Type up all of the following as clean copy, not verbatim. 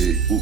OAYCE W.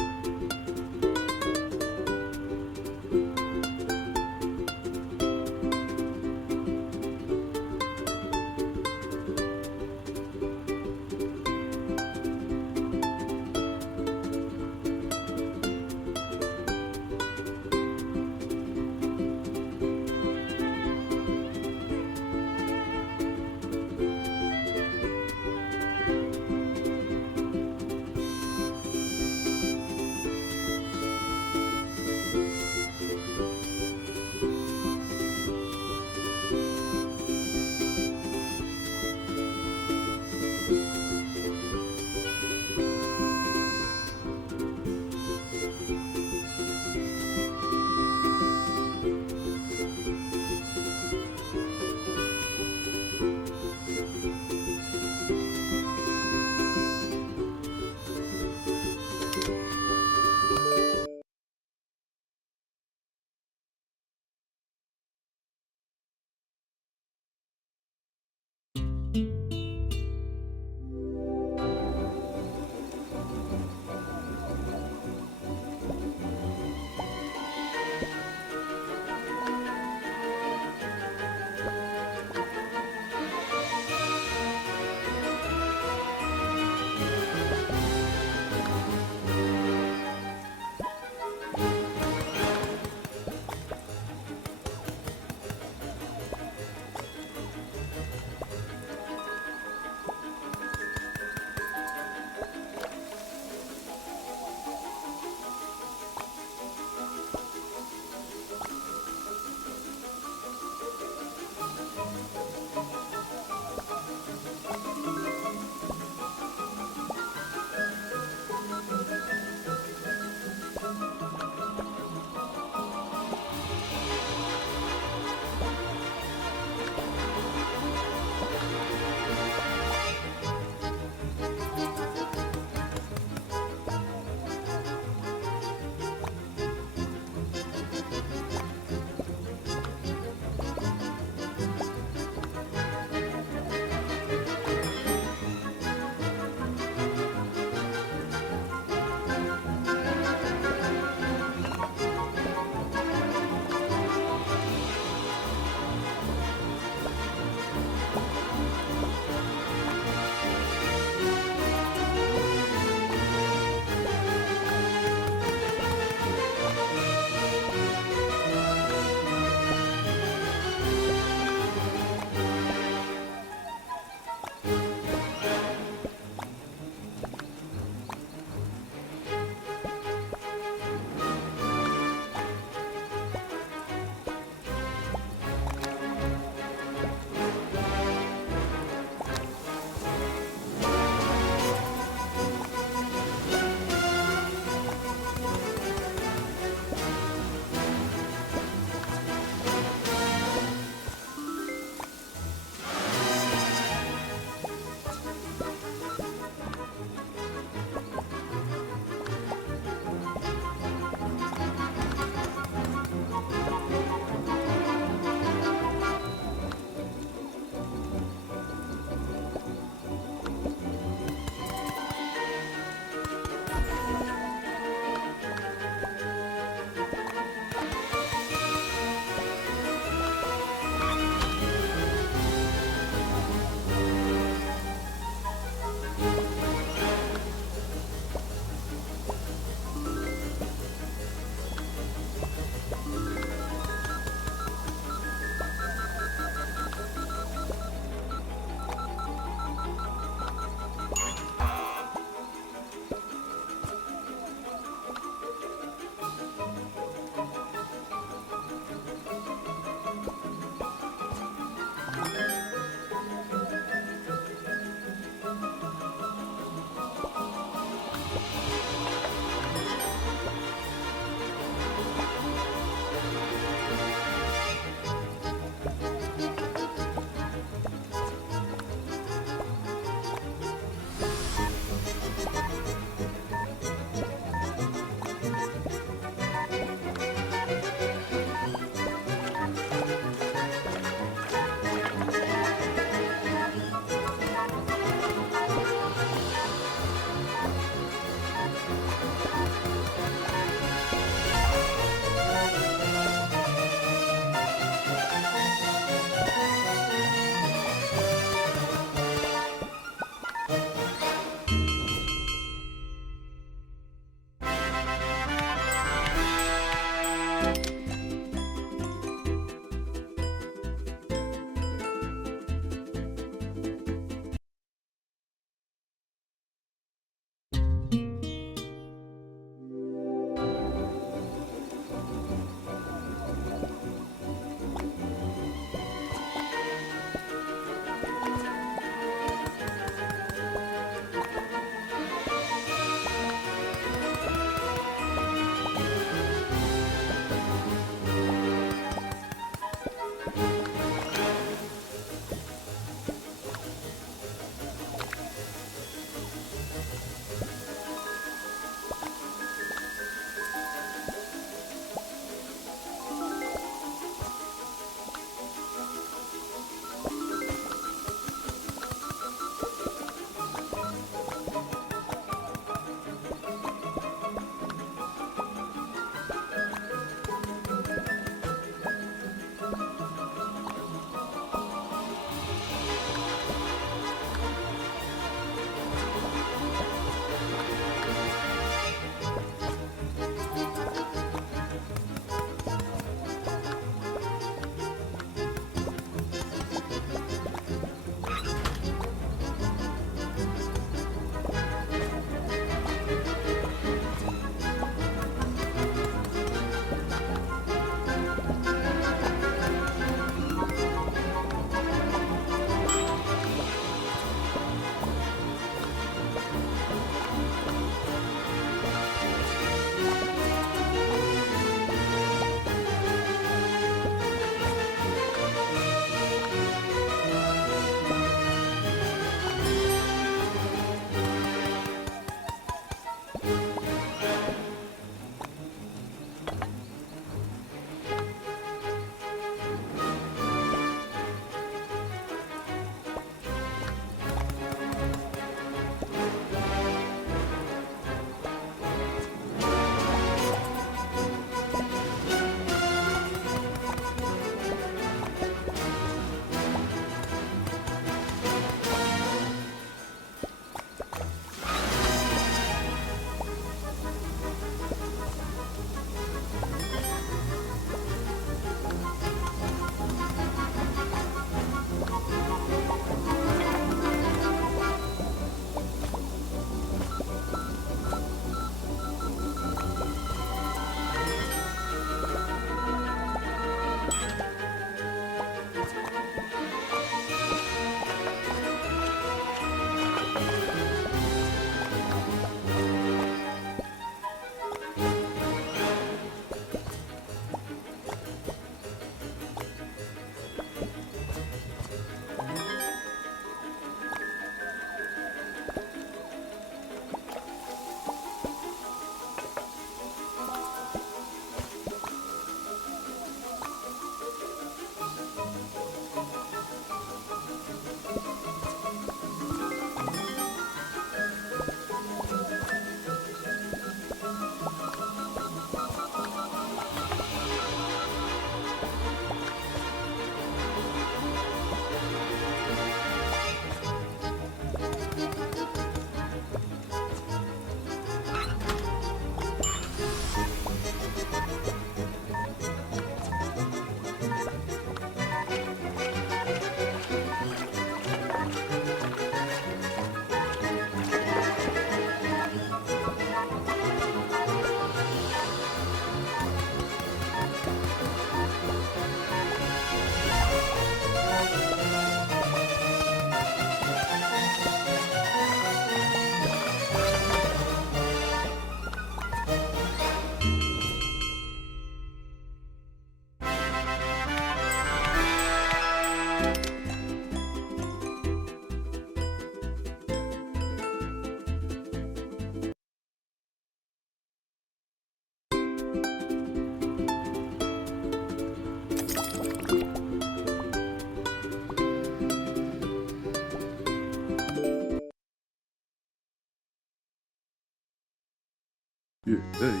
hey,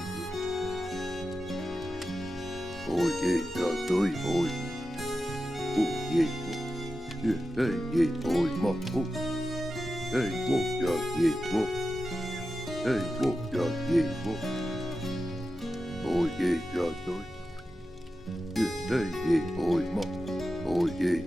oh yeah, doy, oh, yeah, hey, yeah, oh, ma, oh, hey, oh, yeah, oh, hey, oh, yeah, oh, oh yeah, doy, hey, yeah, oh, ma, oh yeah.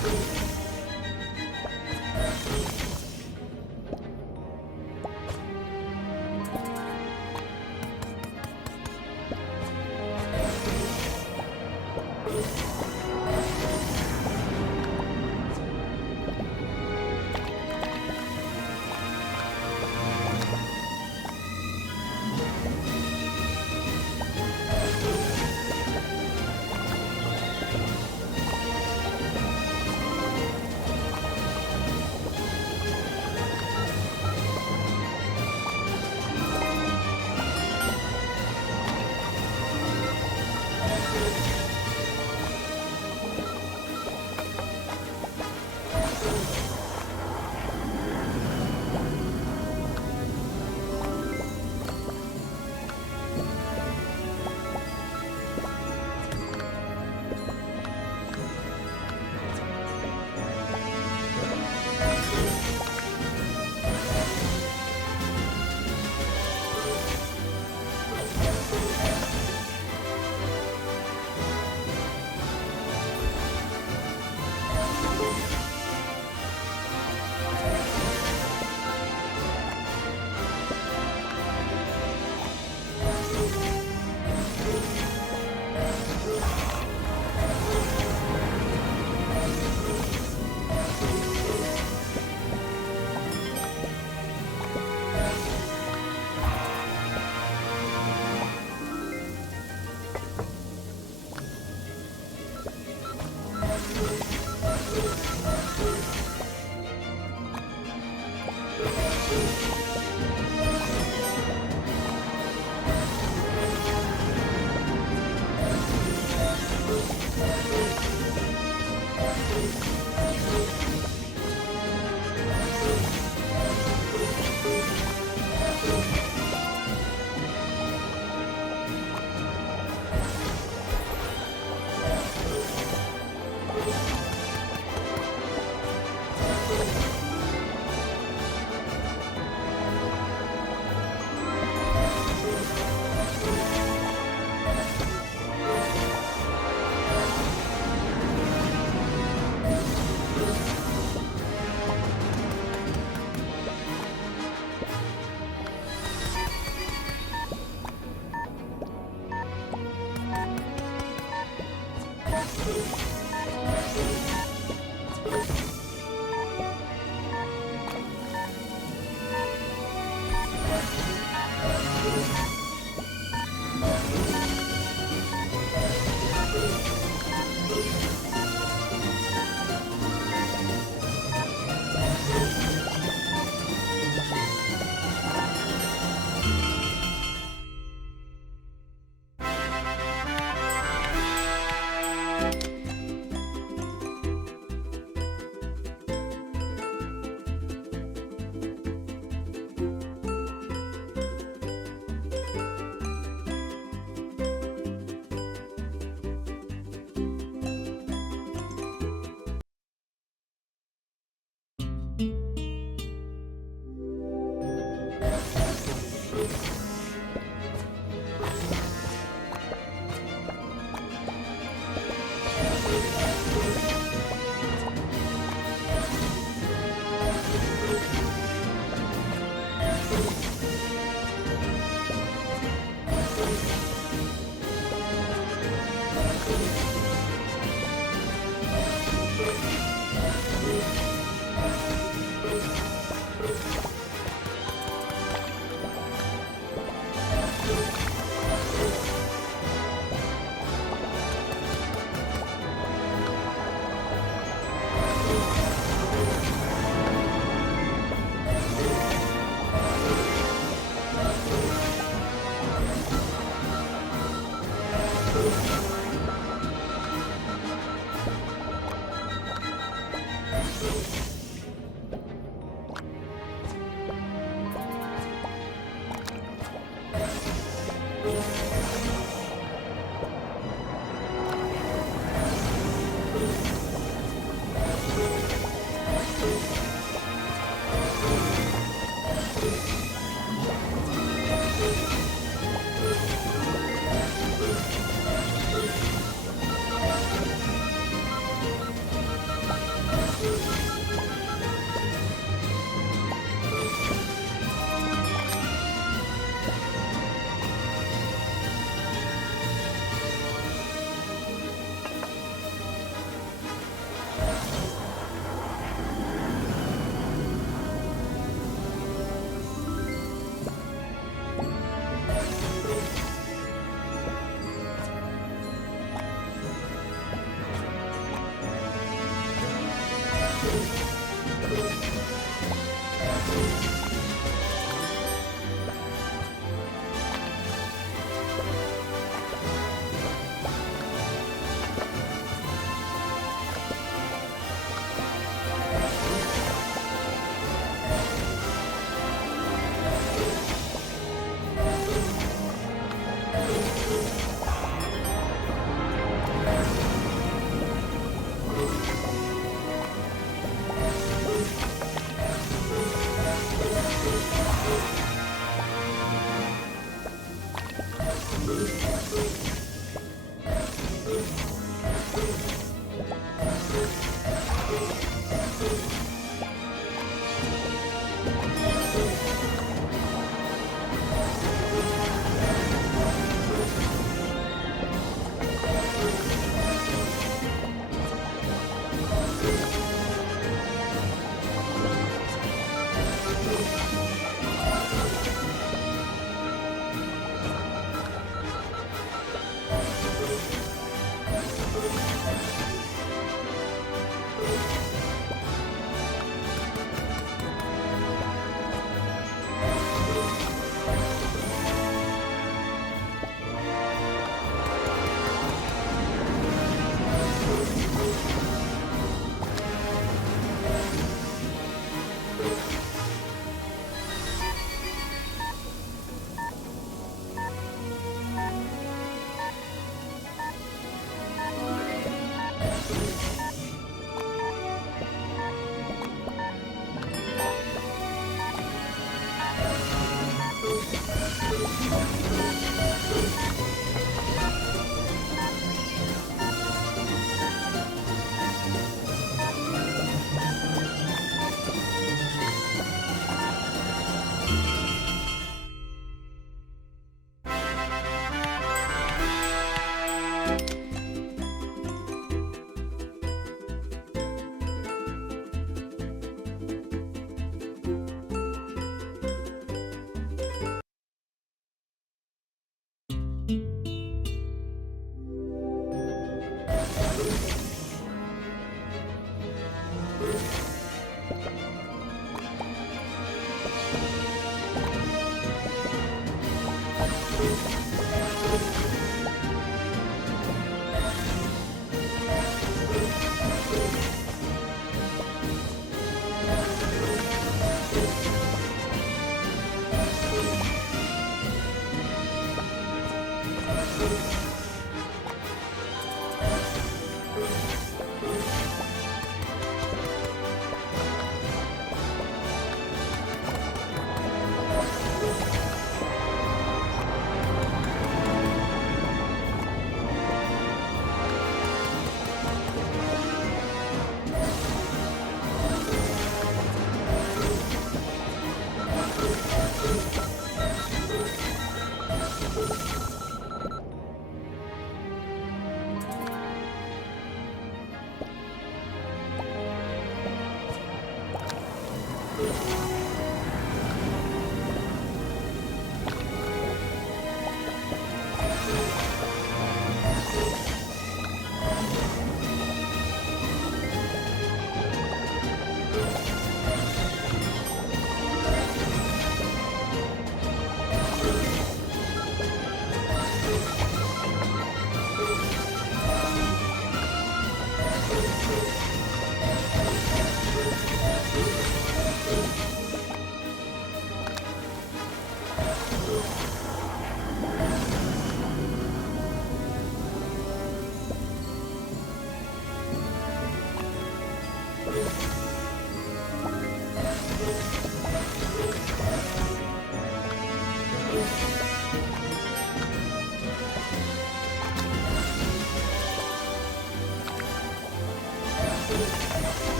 โ โ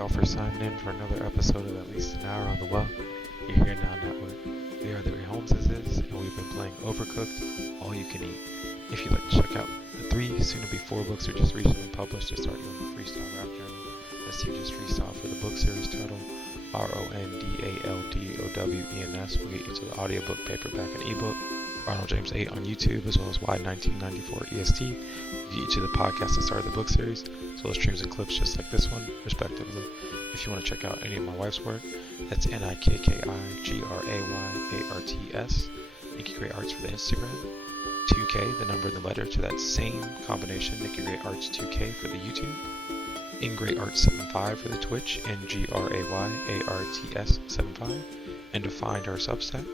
y'all for signing in for another episode of At Least an Hour on the Well. You're here now network. We are the Ray Holmeses, and we've been playing Overcooked, All You Can Eat. If you'd like to check out the 3, soon to be 4 books we just recently published to start you on the freestyle rap journey, that's you just freestyle for the book series title, RONDALDOWENS will get you to the audiobook, paperback, and ebook. Arnold James 8 on YouTube, as well as Y1994 EST will get you to the podcast that started the book series, as well as streams and clips just like this one, respectively. If you want to check out any of my wife's work, that's NIKKIGRAYARTS, Nikki Gray Arts for the Instagram, 2K, the number and the letter to that same combination, Nikki Gray Arts 2K for the YouTube, Ingray Arts 75 for the Twitch, NGRAYARTS 75, and to find her Substack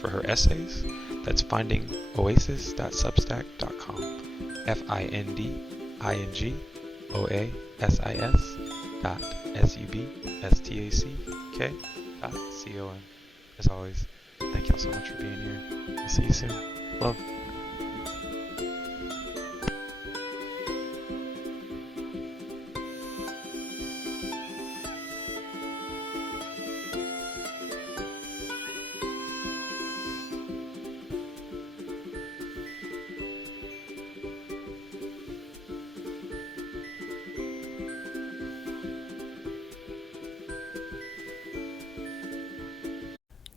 for her essays, that's findingoasis.substack.com, findingoasis.substack.com. As always, thank y'all so much for being here. I'll see you soon. Love.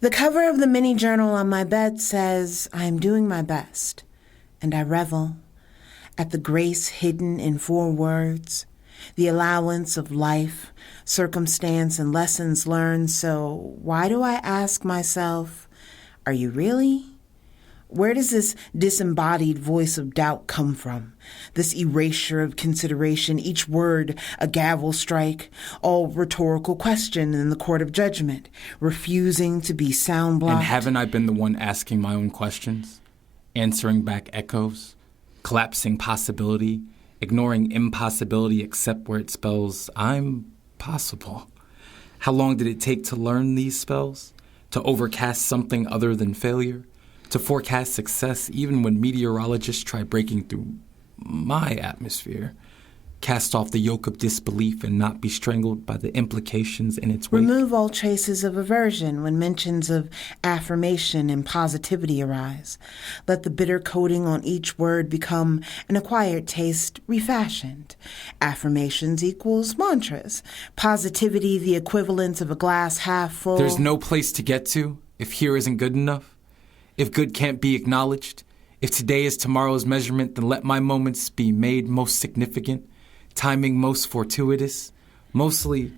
The cover of the mini journal on my bed says, I am doing my best, and I revel at the grace hidden in 4 words, the allowance of life, circumstance, and lessons learned. So why do I ask myself, are you really? Where does this disembodied voice of doubt come from? This erasure of consideration, each word a gavel strike, all rhetorical question in the court of judgment, refusing to be sound blocked. And haven't I been the one asking my own questions, answering back echoes, collapsing possibility, ignoring impossibility except where it spells I'm possible? How long did it take to learn these spells? To overcast something other than failure? To forecast success even when meteorologists try breaking through my atmosphere? Cast off the yoke of disbelief and not be strangled by the implications in its wake? Remove all traces of aversion when mentions of affirmation and positivity arise. Let the bitter coating on each word become an acquired taste refashioned. Affirmations equals mantras. Positivity the equivalent of a glass half full. There's no place to get to if here isn't good enough. If good can't be acknowledged, if today is tomorrow's measurement, then let my moments be made most significant, timing most fortuitous. Mostly,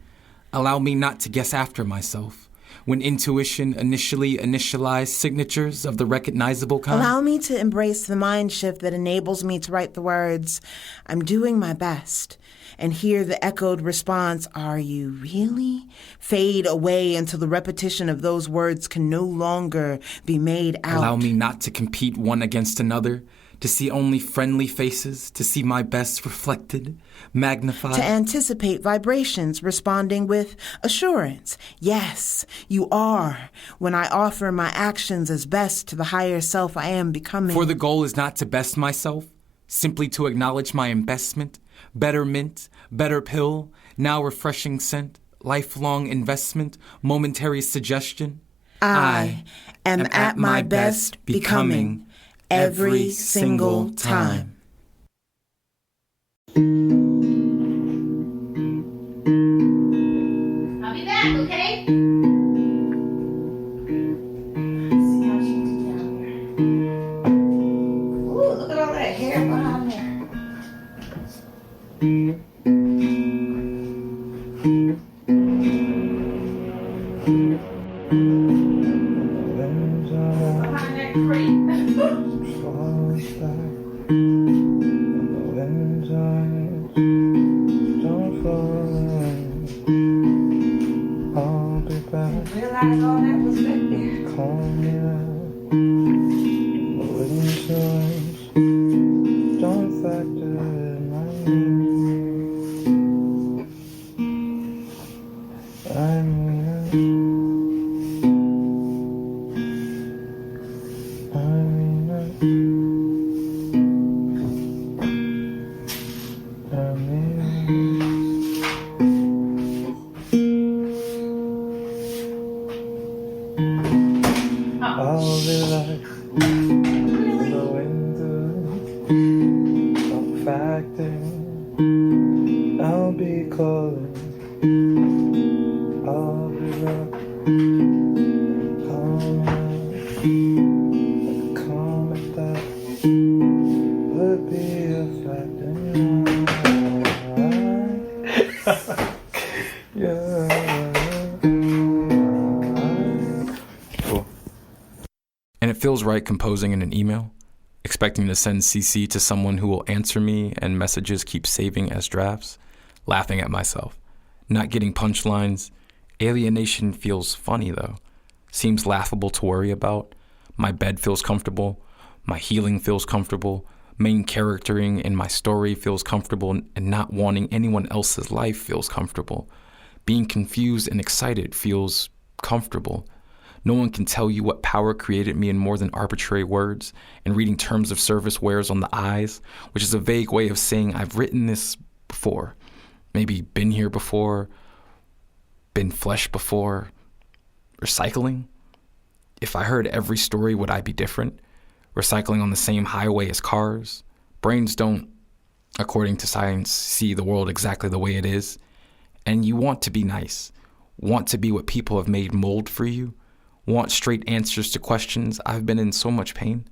allow me not to guess after myself. When intuition initially initialized signatures of the recognizable kind. Allow me to embrace the mind shift that enables me to write the words, I'm doing my best, and hear the echoed response, are you really? Fade away until the repetition of those words can no longer be made out. Allow me not to compete one against another, to see only friendly faces, to see my best reflected, magnified. To anticipate vibrations responding with assurance. Yes, you are, when I offer my actions as best to the higher self I am becoming. For the goal is not to best myself, simply to acknowledge my investment, better mint, better pill, now refreshing scent, lifelong investment, momentary suggestion. I am at my best becoming every single time. I'll be back, okay? See how she did down here. Ooh, look at all that hair behind there. Behind that crate. Realize all that was back there. I'll be calling. I'll be back. Comment that would be a fact Cool. And it feels right composing in an email, expecting to send CC to someone who will answer me and messages keep saving as drafts, laughing at myself, not getting punchlines. Alienation feels funny though, seems laughable to worry about. My bed feels comfortable, my healing feels comfortable, main charactering in my story feels comfortable, and not wanting anyone else's life feels comfortable. Being confused and excited feels comfortable. No one can tell you what power created me in more than arbitrary words, and reading terms of service wears on the eyes, which is a vague way of saying I've written this before, maybe been here before, been flesh before. Recycling? If I heard every story, would I be different? Recycling on the same highway as cars? Brains don't, according to science, see the world exactly the way it is. And you want to be nice, want to be what people have made mold for you, want straight answers to questions. I've been in so much pain.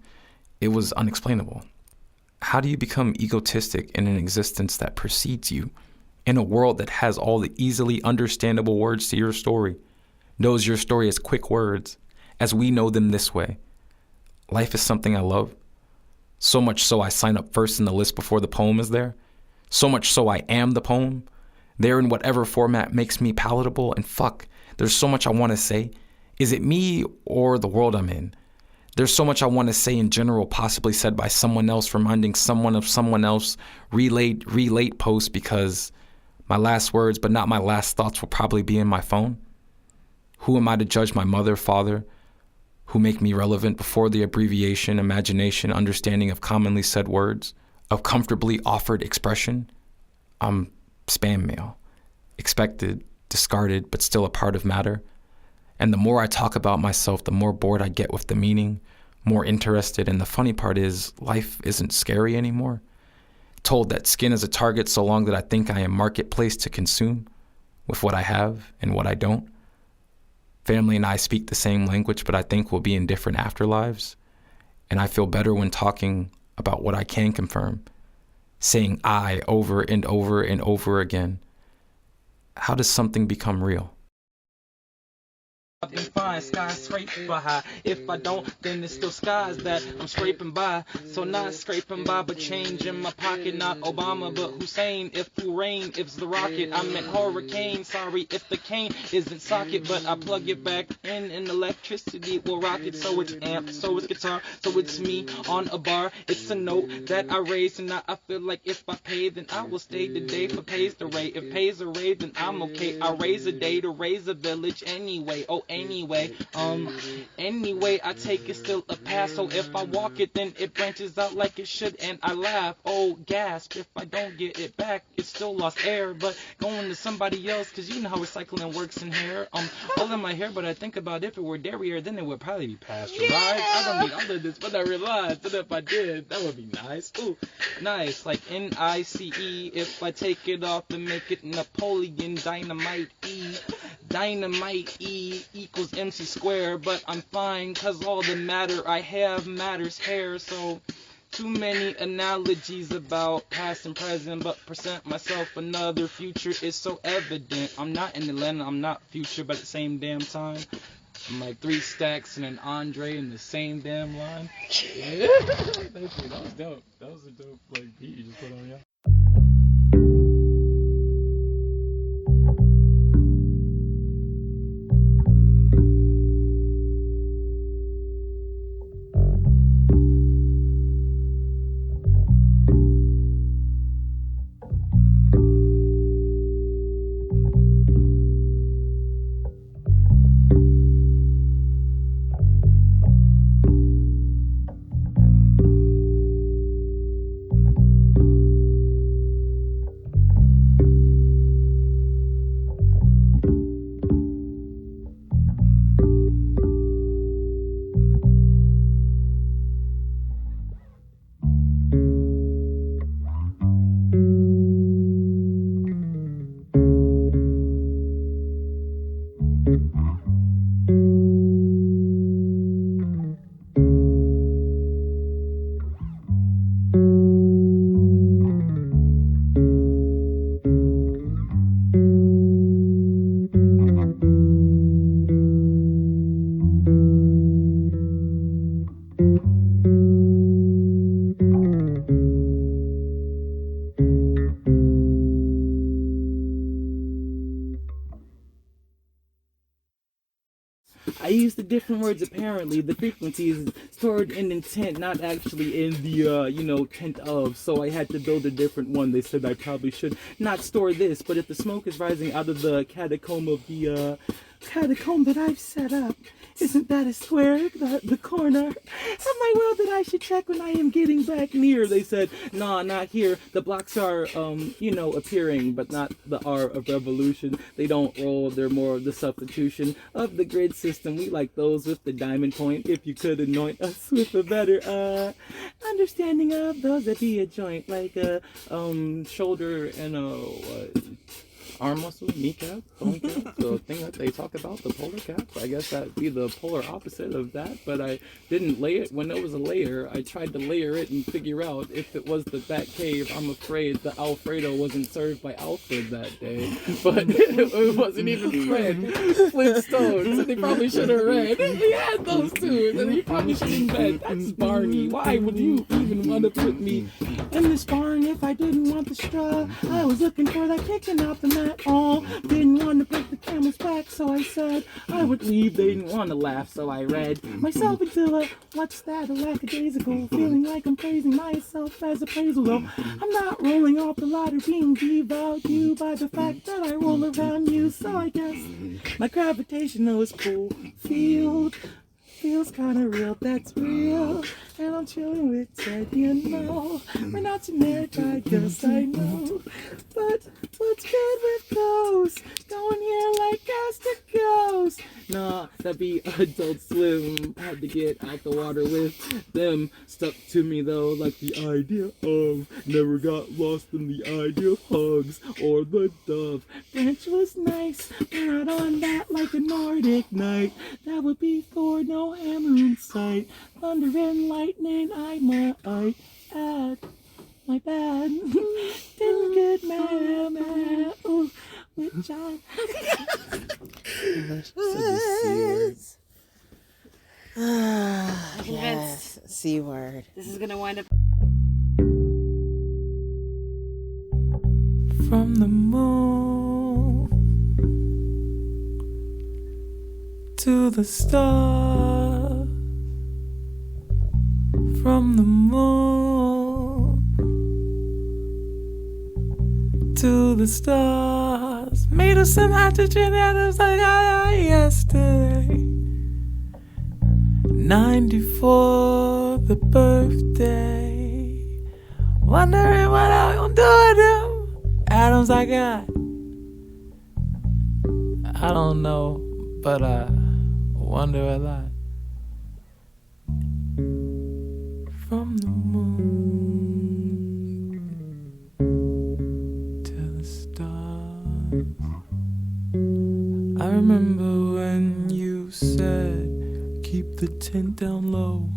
It was unexplainable. How do you become egotistic in an existence that precedes you, in a world that has all the easily understandable words to your story, knows your story as quick words, as we know them this way? Life is something I love. So much so I sign up first in the list before the poem is there. So much so I am the poem. There in whatever format makes me palatable. And fuck, there's so much I want to say. Is it me or the world I'm in? There's so much I want to say in general, possibly said by someone else, reminding someone of someone else, relate post, because my last words, but not my last thoughts, will probably be in my phone. Who am I to judge my mother, father, who make me relevant before the abbreviation, imagination, understanding of commonly said words, of comfortably offered expression? I'm spam mail, expected, discarded, but still a part of matter. And the more I talk about myself, the more bored I get with the meaning, more interested. And the funny part is, life isn't scary anymore. Told that skin is a target so long that I think I am marketplace to consume with what I have and what I don't. Family and I speak the same language, but I think we'll be in different afterlives. And I feel better when talking about what I can confirm, saying I over and over and over again. How does something become real? I've been fine, skyscraper high. If I don't, then it's still skies that I'm scraping by. So not scraping by, but change in my pocket. Not Obama, but Hussein. If who rain, if it's the rocket. I meant hurricane. Sorry if the cane isn't socket, but I plug it back in and electricity will rock it. So it's amp, so it's guitar, so it's me on a bar. It's a note that I raise, and now I feel like if I pay, then I will stay today for pays the rate. If pays a rate, then I'm okay. I raise a day to raise a village anyway. Oh, anyway, I take it still a pass. So if I walk it, then it branches out like it should, and I laugh. Oh, gasp! If I don't get it back, it's still lost air. But going to somebody else, 'cause you know how recycling works in here. All in my hair, but I think about if it were dairy, then it would probably be pasteurized. I don't need all of this, but I realized that if I did, that would be nice. Ooh, nice, like NICE. If I take it off and make it Napoleon Dynamite E. Dynamite E equals MC square, but I'm fine, 'cause all the matter I have matters here. So too many analogies about past and present, but present myself another future is so evident. I'm not in Atlanta, I'm not future, but at the same damn time, I'm like 3 stacks and an Andre in the same damn line. Yeah. Thank you, that was dope. That was a dope beat you just put on, yeah. I used the different words apparently. The frequency is stored in intent, not actually in the, tent of. So I had to build a different one. They said I probably should not store this, but if the smoke is rising out of the catacomb of the, catacomb that I've set up, isn't that a square, the corner of my world that I should check when I am getting back near? They said, nah, not here. The blocks are, appearing, but not the R of revolution. They don't roll, they're more of the substitution of the grid system. We like those with the diamond point. If you could anoint us with a better, understanding of those that be a joint, like a, shoulder and a, arm muscle, kneecap, bone cap, the thing that they talk about, the polar cap. I guess that'd be the polar opposite of that, but I didn't lay it. When there was a layer, I tried to layer it and figure out if it was the Batcave. I'm afraid the Alfredo wasn't served by Alfred that day, but it wasn't even Fred Flintstones, so they probably should have read. He had those two, and he probably should have read. That's Barney. Why would you even want to put me in this barn if I didn't want the straw? I was looking for that kicking out the mat. Oh, didn't want to break the camel's back, so I said I would leave. They didn't want to laugh, so I read myself into a what's that, a lackadaisical, feeling like I'm praising myself as appraisal. Though I'm not rolling off the ladder, being devalued by the fact that I roll around you. So I guess my gravitational pull field feels kinda real, that's real. And I'm chilling with Ted, you know. We're not generic, I guess I know. But what's good with ghosts? Going here like gas to ghost. Nah, that'd be Adult Swim. Had to get out the water with them. Stuck to me though, like the idea of. Never got lost in the idea of hugs or the dove. Branch was nice, but not on that like a Nordic night. That would be for no hammer in sight. Thunder and lightning, I might add. My bad. Didn't get mad. Ooh, which I. I'm Yes, C word. This is gonna wind up. From the moon to the stars, from the moon to the stars, made of some hydrogen atoms like I yesterday. 94, the birthday. Wondering what I'm gonna do with them atoms I got. I don't know, but I wonder a lot. From the moon to the stars. I remember when you said, keep the tent down low.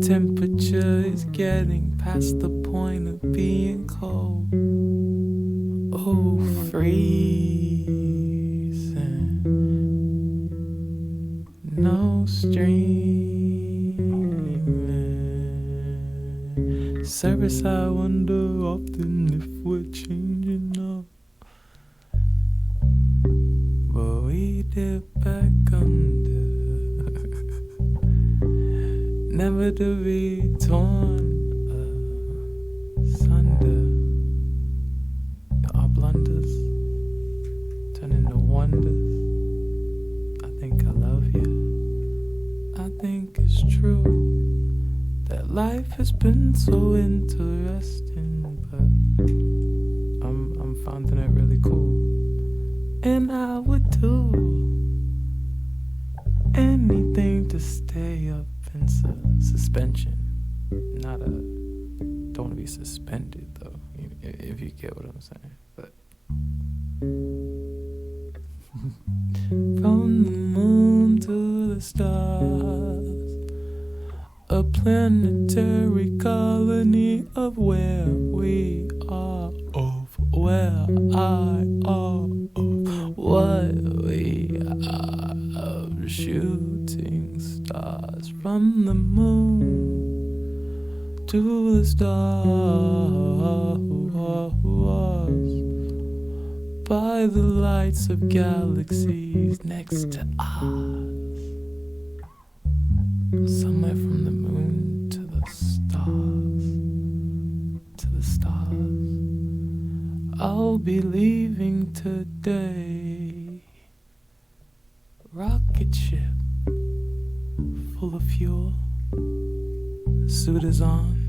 Temperature is getting past the point of being cold. Oh, freezing. No streaming. Service, I wonder often if we're changing up. But we dip back under. Never to be torn asunder. Our blunders turn into wonders. I think I love you. I think it's true that life has been so interesting, but I'm finding it really cool. And I would do anything to stay up in suspension. Don't want to be suspended though, if you get what I'm saying. But from the moon to the stars, a planetary colony of where we are, of where I are, of what we are, of shooting stars. From the moon to the stars, by the lights of galaxies next to us. Somewhere from the moon to the stars, to the stars. I'll be leaving today. Rocket ship full of fuel. Suit is on.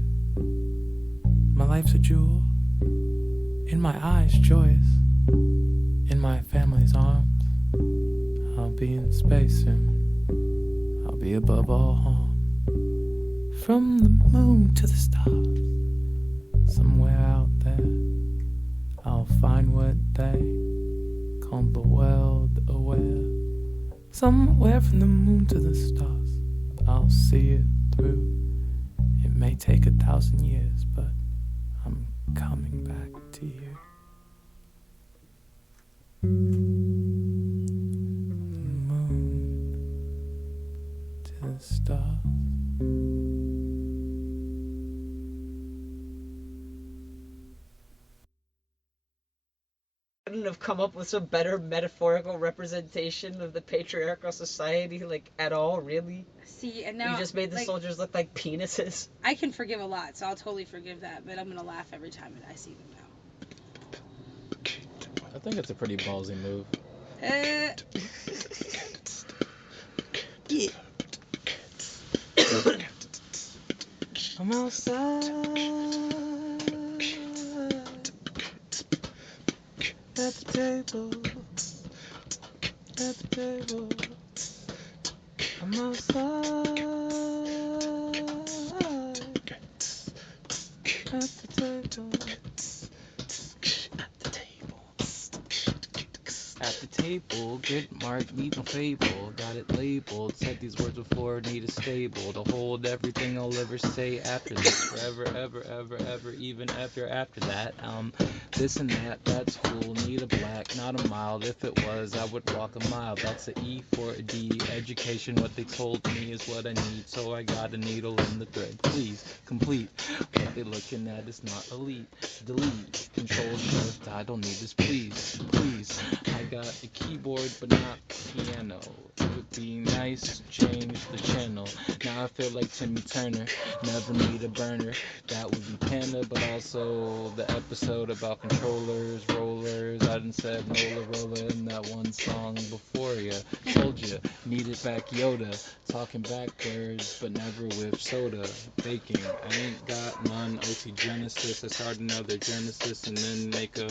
My life's a jewel. In my eyes, joyous. In my family's arms. I'll be in space soon. I'll be above all harm. From the moon to the stars. Somewhere out there, I'll find what they on the world aware. Somewhere from the moon to the stars, I'll see it through. It may take 1,000 years, but I'm coming back to you. Moon to the stars. Couldn't have come up with some better metaphorical representation of the patriarchal society, like, at all, really? See, and now You just made the soldiers look like penises. I can forgive a lot, so I'll totally forgive that, but I'm gonna laugh every time I see them now. I think it's a pretty ballsy move. I'm outside at the table. At the table. I'm outside at the table. At the table, get marked, need no fable. Got it labeled, said these words before, need a stable to hold everything I'll ever say after this. Forever, ever, ever, ever, even after that. This and that, that's cool, need a black, not a mild. If it was, I would walk a mile. That's a E for a D. Education, what they told me is what I need. So I got a needle in the thread. Please, complete. What they looking at is not elite. Delete, control, shift, I don't need this, please, please. I got a keyboard, but not piano. It would be nice to change the channel. Now I feel like Timmy Turner, never need a burner. That would be Panda, but also the episode about controllers, rollers. I done said roller, roller in that one song before ya. Told ya, needed back Yoda. Talking backwards, but never with soda. Baking, I ain't got none. OT Genesis, I start another Genesis and then make a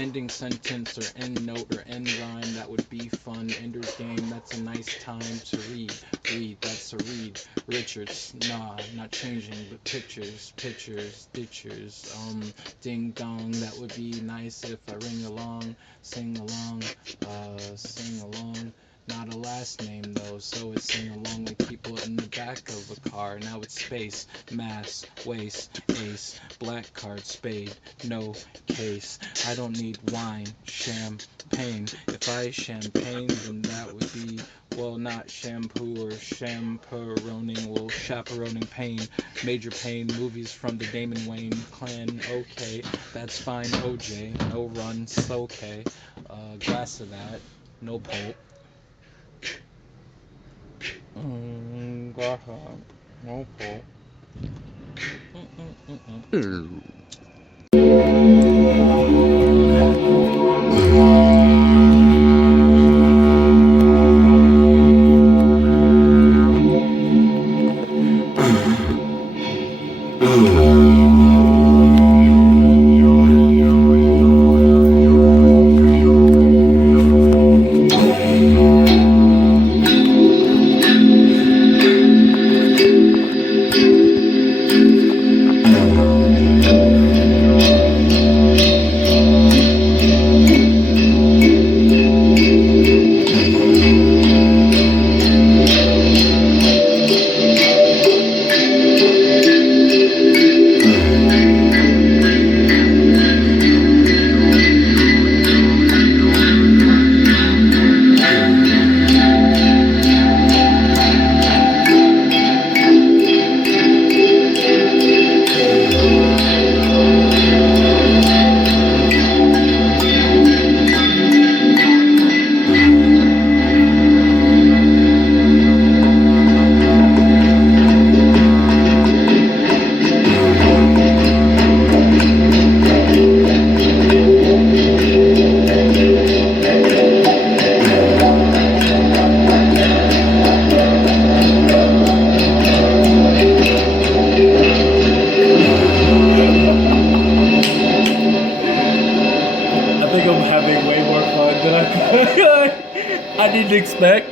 ending sentence or end note or end rhyme. That would be fun. Ender's Game, that's a nice time to read. Read, that's a read. Richards, nah, not changing, but pictures, ditchers. Ding dong, that would be nice if I ring along, sing along. Not a last name though, so it's sing along like people in the back of a car. Now it's space, mass, waste, ace, black card, spade, no case. I don't need wine, champagne. If I champagne, then that would be, well, not shampoo or chaperoning, well, chaperoning pain. Major pain, movies from the Damon Wayne clan, okay, that's fine. OJ, no runs, okay. Glass of that, no pulp. No pulp. I didn't expect.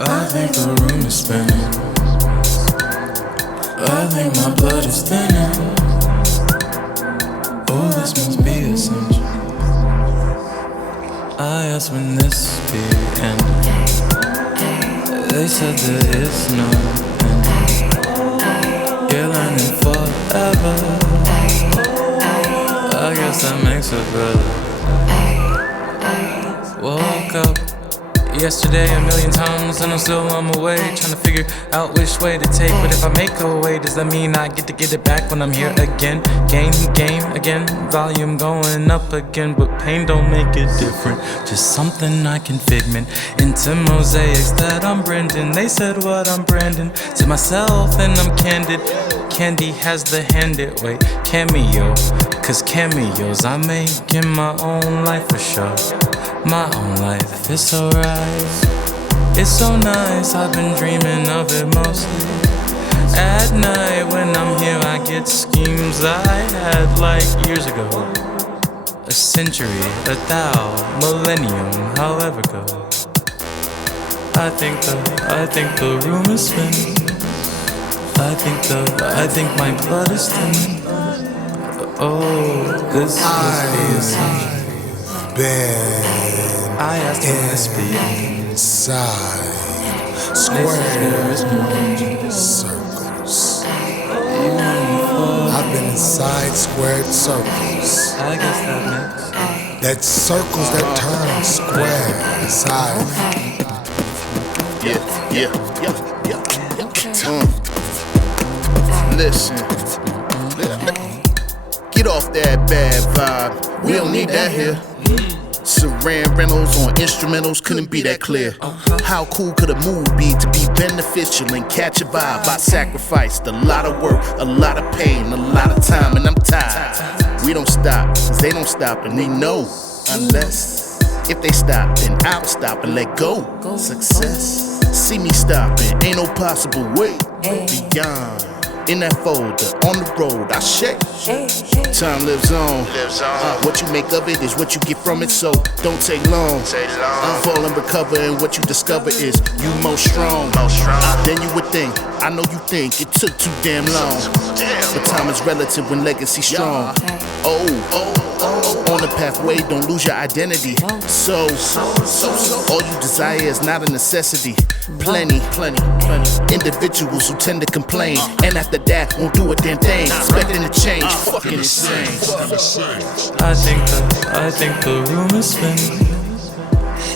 I think the room is spinning. I think my blood is thinning. Oh, this must be essential. I asked when this be ending. They said there is no ending. You're learning forever. I guess that makes it better. Woke up yesterday a million times and I'm still on my way, trying to figure out which way to take. But if I make a way, does that mean I get to get it back when I'm here again? Game again, volume going up again, but pain don't make it different. Just something I can figment into mosaics that I'm Brendan. They said what I'm Brandon to myself and I'm candid. Candy has the handed way cameo, cause cameos I make in my own life for sure. My own life, it's alright, it's so nice. I've been dreaming of it mostly at night. When I'm here I get schemes I had like years ago, a century, a thou, millennium, however go. I think the room is spinning. I think my blood is thinning. Oh, this must be a sign. I asked him this be inside squares, circles. I've been inside squared circles. I guess that makes that circles that turn square inside. Listen, get off that bad vibe. We don't need that here. Saran rentals on instrumentals couldn't be that clear. How cool could a move be to be beneficial and catch a vibe? I sacrificed a lot of work, a lot of pain, a lot of time, and I'm tired. We don't stop, cause they don't stop, and we know. Unless, if they stop, then I'll stop and let go. Success, see me stopping, ain't no possible way beyond. In that folder, on the road, I shake. Time lives on. What you make of it is what you get from it, so don't take long. Fall and recover, and what you discover is you most strong. Then you would think, I know you think it took too damn long. But time is relative when legacy strong. On the pathway, don't lose your identity. So, all you desire is not a necessity. Plenty individuals who tend to complain, and after that won't do a damn thing, expecting to change. Fucking insane. I think the room is spinning.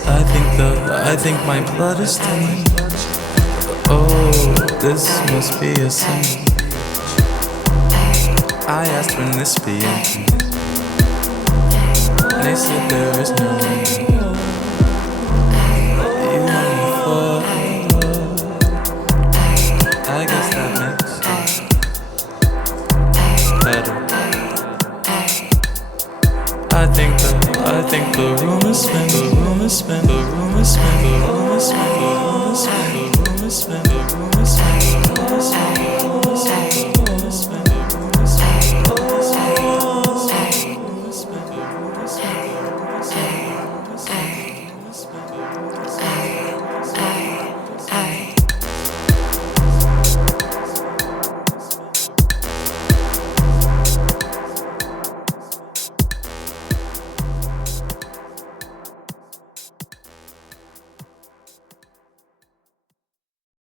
I think my blood is thinning. Oh, this must be a sign. I asked when this be ending. They said there is no end. You want me for I guess that makes better. I think the room is spin, the room is spin, the room is spin, the room is spin, the room is spin, the room is spin, the room is spin, the room is spin, the room is spin, the room is spin, the room is spin, the room is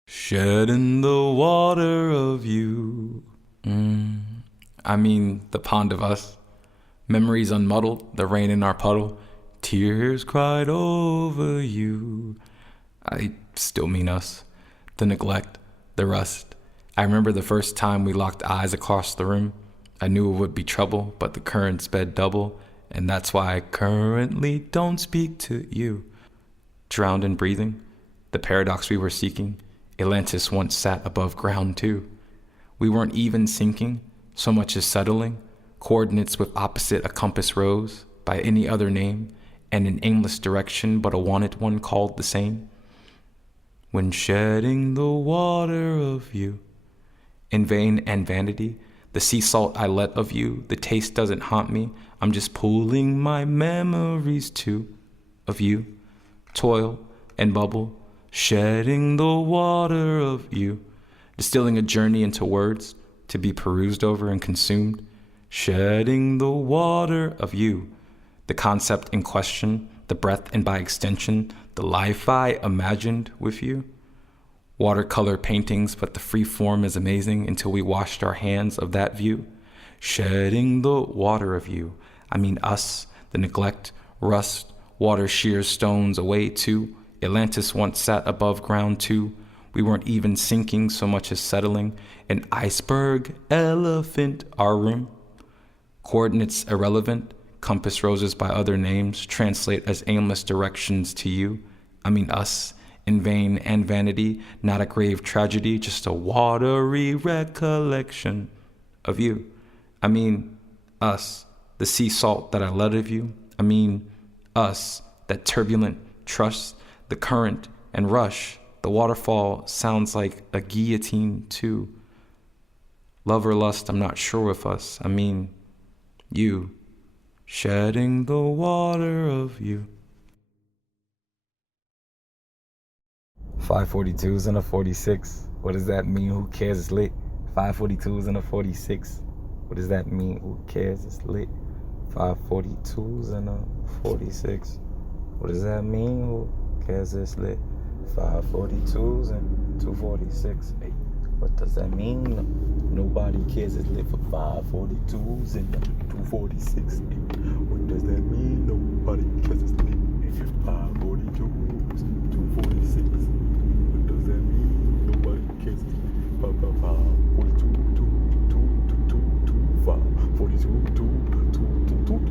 Shedding the water of you. I mean, the pond of us. Memories unmuddled, the rain in our puddle. Tears cried over you. I still mean us. The neglect, the rust. I remember the first time we locked eyes across the room. I knew it would be trouble, but the current sped double. And that's why I currently don't speak to you. Drowned in breathing, the paradox we were seeking. Atlantis once sat above ground too. We weren't even sinking, so much as settling. Coordinates with opposite a compass rose, by any other name, and an aimless direction but a wanted one called the same. When shedding the water of you, in vain and vanity, the sea salt I let of you, the taste doesn't haunt me, I'm just pulling my memories too, of you, toil and bubble, shedding the water of you, distilling a journey into words to be perused over and consumed, shedding the water of you, the concept in question, the breath and by extension, the life I imagined with you. Watercolor paintings, but the free form is amazing until we washed our hands of that view. Shedding the water of you, I mean us, the neglect, rust, Water shears stones away too. Atlantis once sat above ground too. We weren't even sinking so much as settling. An iceberg, elephant, our room. Coordinates irrelevant. Compass roses by other names translate as aimless directions to you. I mean us. In vain and vanity, not a grave tragedy, just a watery recollection of you. I mean us, the sea salt that I let of you. I mean us, that turbulent trust, the current and rush. The waterfall sounds like a guillotine too. Love or lust, I'm not sure with us. I mean you, shedding the water of you. 542s and a 46. What does that mean? Who cares? It's lit. 542s and a 46. What does that mean? Who cares? It's lit. 542s and a 46. What does that mean? Who cares? It's lit. 542s and 246. Hey, what does that mean? Nobody cares. It's lit for 542s and 246. Hey, what does that mean? Nobody cares. It's lit. 542s, 246. What does that mean? Nobody cares. 542, 42, 42, 246,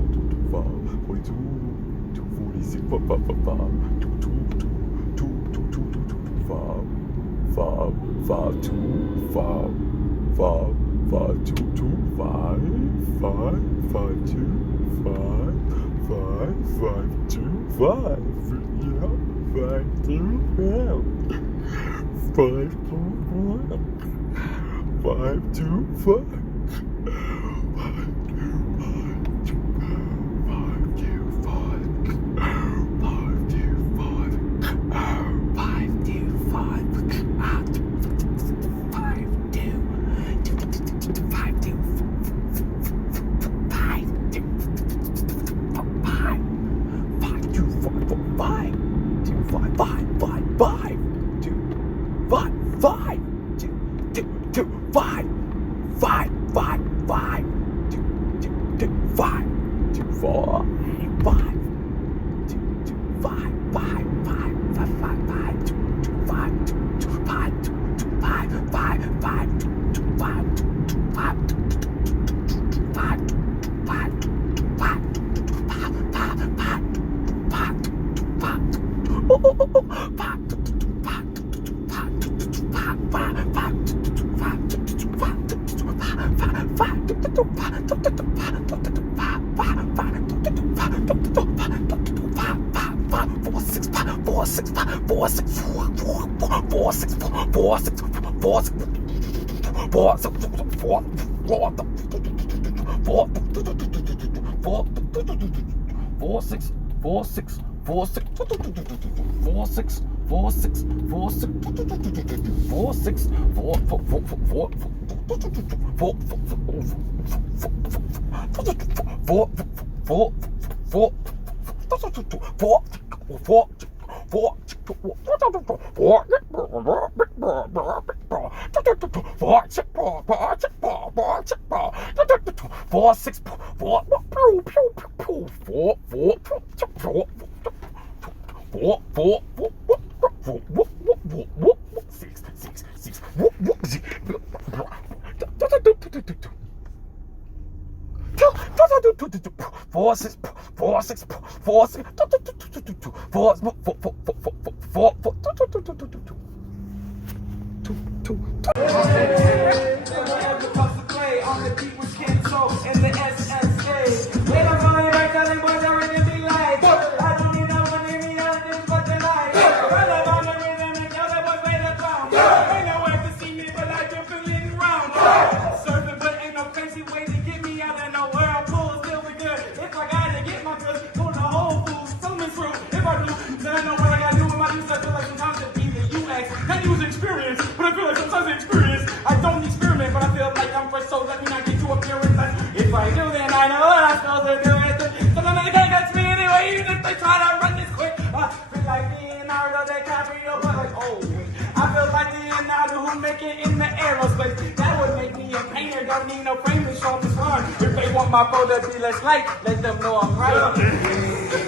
my phone to be less light, let them know I'm right.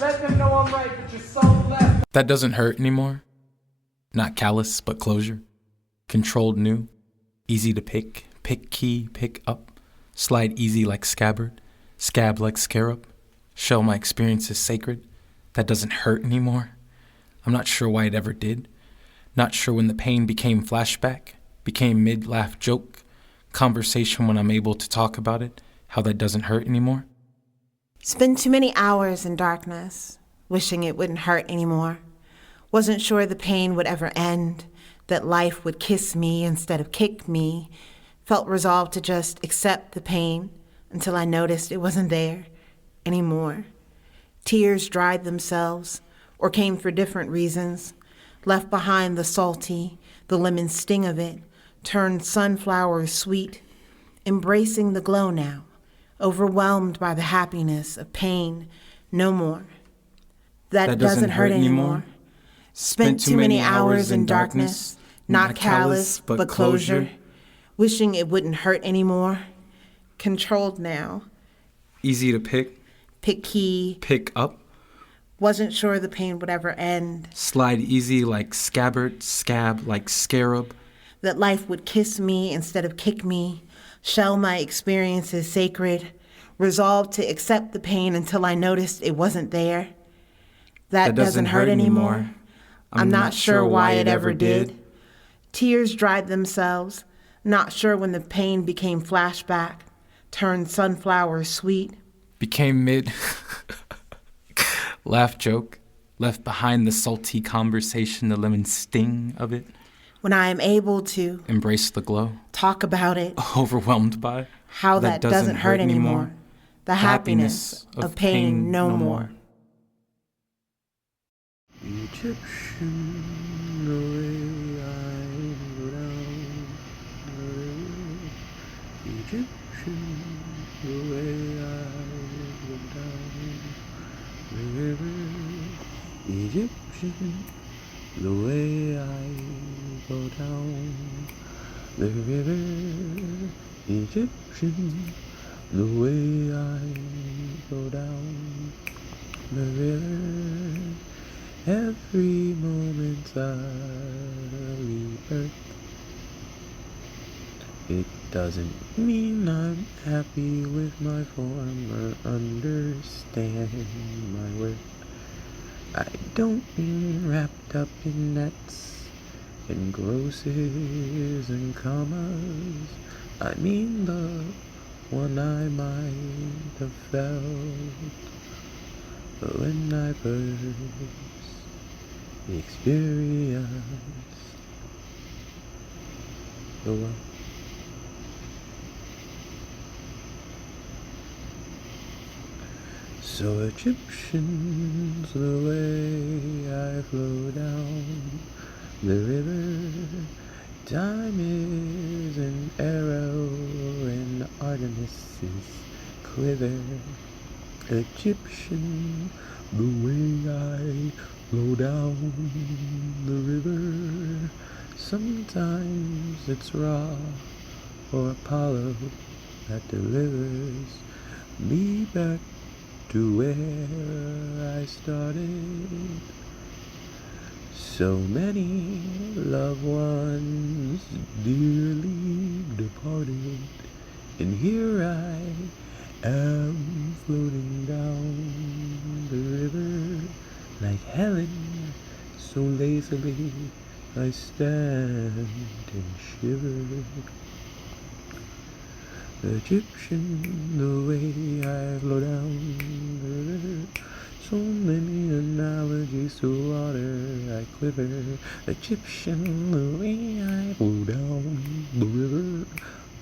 Let them know I'm right, but your soul left. That doesn't hurt anymore. Not callous, but closure. Controlled new. Easy to pick. Pick key, pick up. Slide easy like scabbard. Scab like scarab. Shell my experiences sacred. That doesn't hurt anymore. I'm not sure why it ever did. Not sure when the pain became flashback. Became mid-laugh joke. Conversation when I'm able to talk about it. How that doesn't hurt anymore. Spent too many hours in darkness, wishing it wouldn't hurt anymore. Wasn't sure the pain would ever end, that life would kiss me instead of kick me. Felt resolved to just accept the pain until I noticed it wasn't there anymore. Tears dried themselves or came for different reasons. Left behind the salty, the lemon sting of it, turned sunflowers sweet. Embracing the glow now, overwhelmed by the happiness of pain, no more. That doesn't hurt anymore. Spent too many hours in darkness, not callous, but closure. Wishing it wouldn't hurt anymore. Controlled now. Easy to pick. Pick key. Pick up. Wasn't sure the pain would ever end. Slide easy like scabbard, scab like scarab. That life would kiss me instead of kick me. Shell my experiences sacred. Resolved to accept the pain until I noticed it wasn't there. That doesn't hurt anymore. I'm not sure why it ever did. Tears dried themselves. Not sure when the pain became flashback. Turned sunflowers sweet. Became mid. Laugh joke. Left behind the salty conversation, the lemon sting of it. When I am able to embrace the glow. Talk about it. Overwhelmed by how that doesn't hurt anymore. The happiness of pain no more. Egyptian, the way I go down the river. Egyptian, the way I go down the river. Egyptian, the way I go down the river. Egyptian, the way I go down the river. Every moment's a rebirth. It doesn't mean I'm happy with my form or understand my worth. I don't mean wrapped up in nets and grosses and commas. I mean the one I might have felt when I first experienced the world. So Egyptians, the way I flow down the river, time is an arrow and Artemis's quiver. Egyptian, the way I flow down the river, sometimes it's Ra or Apollo that delivers me back to where I started. So many loved ones dearly departed, and here I am floating down the river like Helen, so lazily I stand and shiver. Egyptian, the way I flow down the river, so many analogies to water I quiver. Egyptian, the way I flow down the river,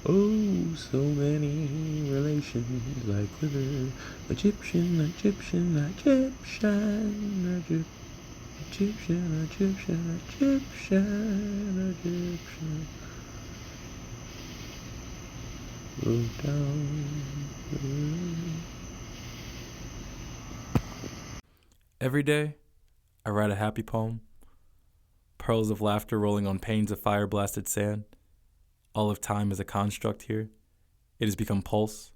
oh, so many relations I quiver. Egyptian, Egyptian, Egyptian, Egyptian, Egyptian, Egyptian, Egyptian. Flow down the river. Every day, I write a happy poem. Pearls of laughter rolling on panes of fire-blasted sand. All of time is a construct here. It has become pulse,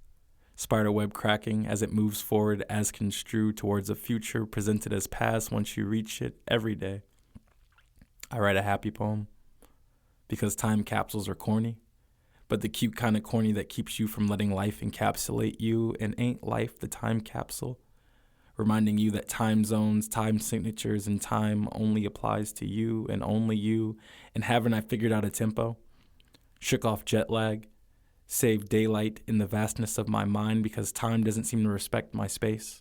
spiderweb cracking as it moves forward as construed towards a future presented as past once you reach it every day. I write a happy poem because time capsules are corny, but the cute kind of corny that keeps you from letting life encapsulate you, and ain't life the time capsule? Reminding you that time zones, time signatures, and time only applies to you and only you, and haven't I figured out a tempo? Shook off jet lag, saved daylight in the vastness of my mind because time doesn't seem to respect my space.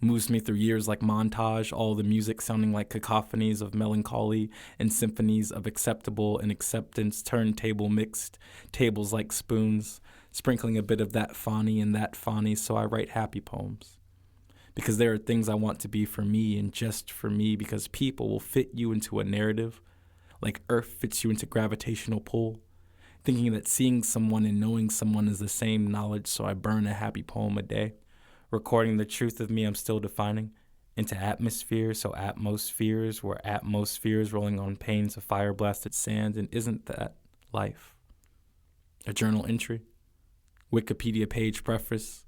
Moves me through years like montage, all the music sounding like cacophonies of melancholy and symphonies of acceptable and acceptance, turntable mixed, tables like spoons, sprinkling a bit of that fani and that fani, so I write happy poems. Because there are things I want to be for me and just for me, because people will fit you into a narrative, like Earth fits you into gravitational pull, thinking that seeing someone and knowing someone is the same knowledge, so I burn a happy poem a day, recording the truth of me I'm still defining into atmosphere, so atmospheres were atmospheres rolling on panes of fire-blasted sand, and isn't that life? A journal entry, Wikipedia page preface,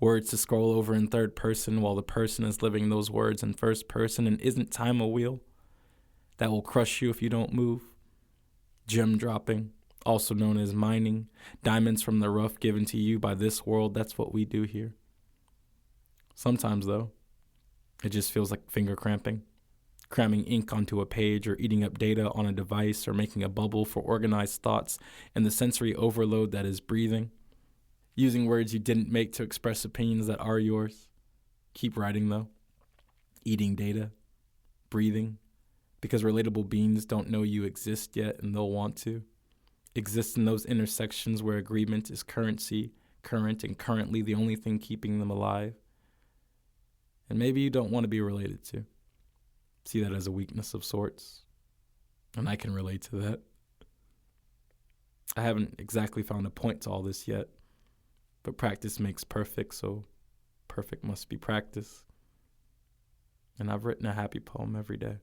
words to scroll over in third person while the person is living those words in first person, and isn't time a wheel that will crush you if you don't move? Gem dropping, also known as mining, diamonds from the rough given to you by this world, that's what we do here. Sometimes, though, it just feels like finger cramping, cramming ink onto a page or eating up data on a device or making a bubble for organized thoughts and the sensory overload that is breathing. Using words you didn't make to express opinions that are yours. Keep writing, though. Eating data. Breathing. Because relatable beings don't know you exist yet, and they'll want to. Exist in those intersections where agreement is currency, current, and currently the only thing keeping them alive. And maybe you don't want to be related to. See that as a weakness of sorts. And I can relate to that. I haven't exactly found a point to all this yet. But practice makes perfect, so perfect must be practice. And I've written a happy poem every day.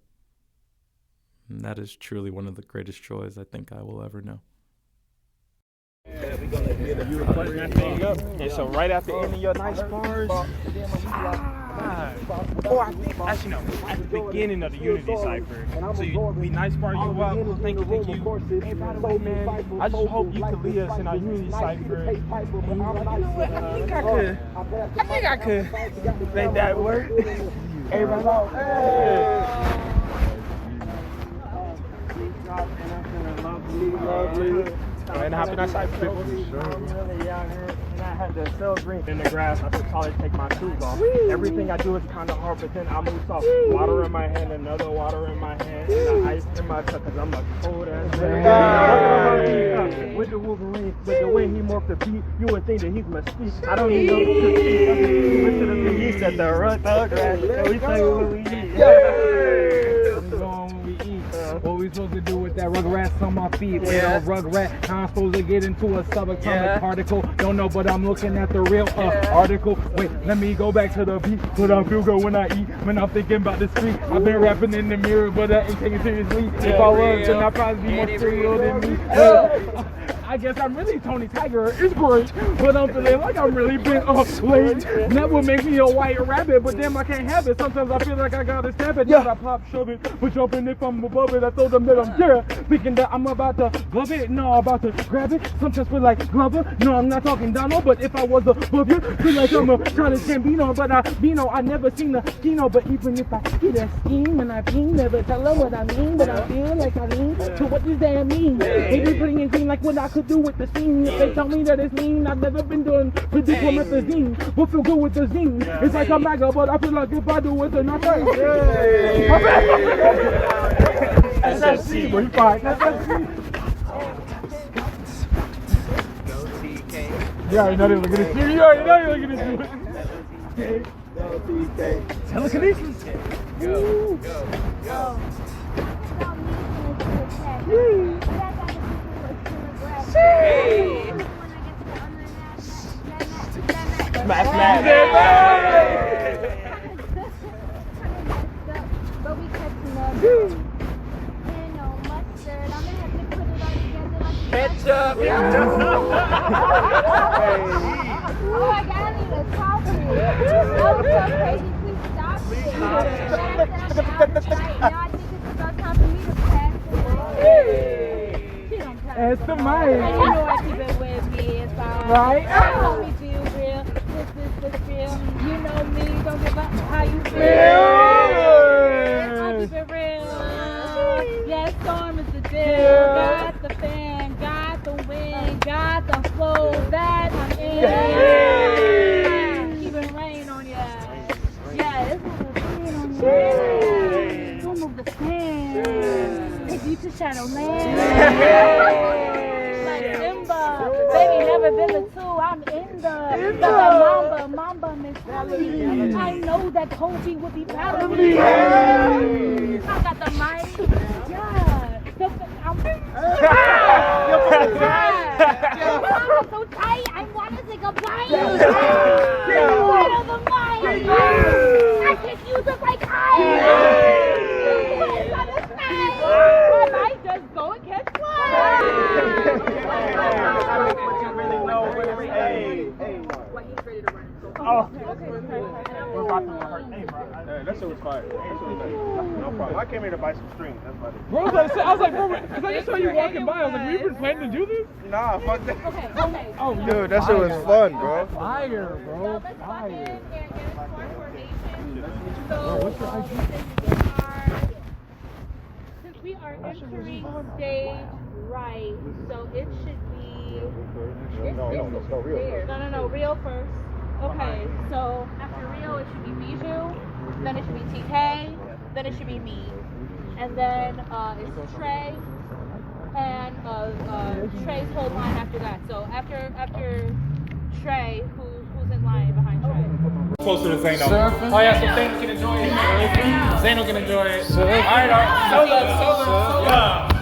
And that is truly one of the greatest joys I think I will ever know. You were putting that thing up, and so right after ending your nice bars, or I think, actually no, at the beginning of the Unity Cypher, so we nice bar you up, thank you, hey, by the way, man, I just hope you could lead us in our Unity Cypher, and you know what, I think I could make that work. Everybody out. Lovely. And happy nice cypher, people. I'm really young, and I had to celebrate in the grass. I should probably take my shoes off. Everything I do is kind of hard, but then I move soft. Water in my hand, another water in my hand, and the ice in my cup, because I'm a cold ass man. With the Wolverine, with the way he morphed the beat, you would think that he's Mystique. I don't even know who to see. Listen to me, he said the Rugrats, so we tell you what we eat. What we supposed to do with that Rugrats on my feet? Well, Rugrat, how I'm supposed to get into a subatomic particle? Don't know, but I'm looking at the real article. Wait, let me go back to the beat. But I feel good when I eat, when I'm thinking about the street. I've been rapping in the mirror, but I ain't taking it seriously. If I was, then I'd probably be more serial than me. I guess I'm really Tony Tiger. It's great, but I'm feeling like I'm really been late. That would make me a white rabbit, but then I can't have it. Sometimes I feel like I gotta stab it. I pop, shove it, but jumping if I'm above it, I throw them that I'm thinking that I'm about to glove it. No, I'm about to grab it. Sometimes feel like Glover. No, I'm not talking Donald, but if I was above you, feel like I'm a kind of Gambino. But I never seen a Kino. But even if I see that scheme and I ping, never tell them what I mean. But I feel like I mean. So what does that mean? Maybe putting in green like what I could do with the scene. If they tell me that it's mean, I've never been doing promethazine. But feel good with the zine. It's like a MAGA, but I feel like if I do it, then I say, SFC, bro, you fine. SFC. You already know they're looking at you. You already know you're looking at you. Telekinesis. Go. Smash. But we catching up. Mustard. I'm gonna have to put it all together like ketchup. Oh my God. crazy. Please stop it. Now I think it's about time for me to pass it. It's the mic. And you know I keep it with me. It's all Right? You know me feel real. This is the feel. You know me. Don't give up how you feel. I keep it real. Yeah, storm is the deal. Got the fan, got the wind, got the flow that I'm in. Keep it rain on ya. Yeah, it's gonna rain on ya. Don't move the stand. Take you to Shadowland. Like Simba. Baby, never been the two. I'm in the Mamba mentality. I know that Kobe would be proud of me. I got the mic. Yeah. I'm so tight. I want to take a bite. Right on the mic. I can use it like ice. I might just go and catch flies. Oh. We're about to rehearse. Hey, bro. That shit was fire. No problem. I came here to buy some strings. That's about it. Bro, I was like, bro, because I just saw you walking by. I was like, we been planning to do this? Nah, fuck that. Okay. Oh, dude, that shit was fun, bro. Fire, bro. Fire. So, what's your ID? Since we are entering stage right, so it should be. No, real first. Okay, so after Rio, it should be Bijou, then it should be TK, then it should be me, and then it's Trey, and Trey's whole line after that. So after Trey, who's in line behind Trey? Closer to Zeno. Surfing. Oh yeah, so Zeno can enjoy it. Zeno can enjoy it. Alright,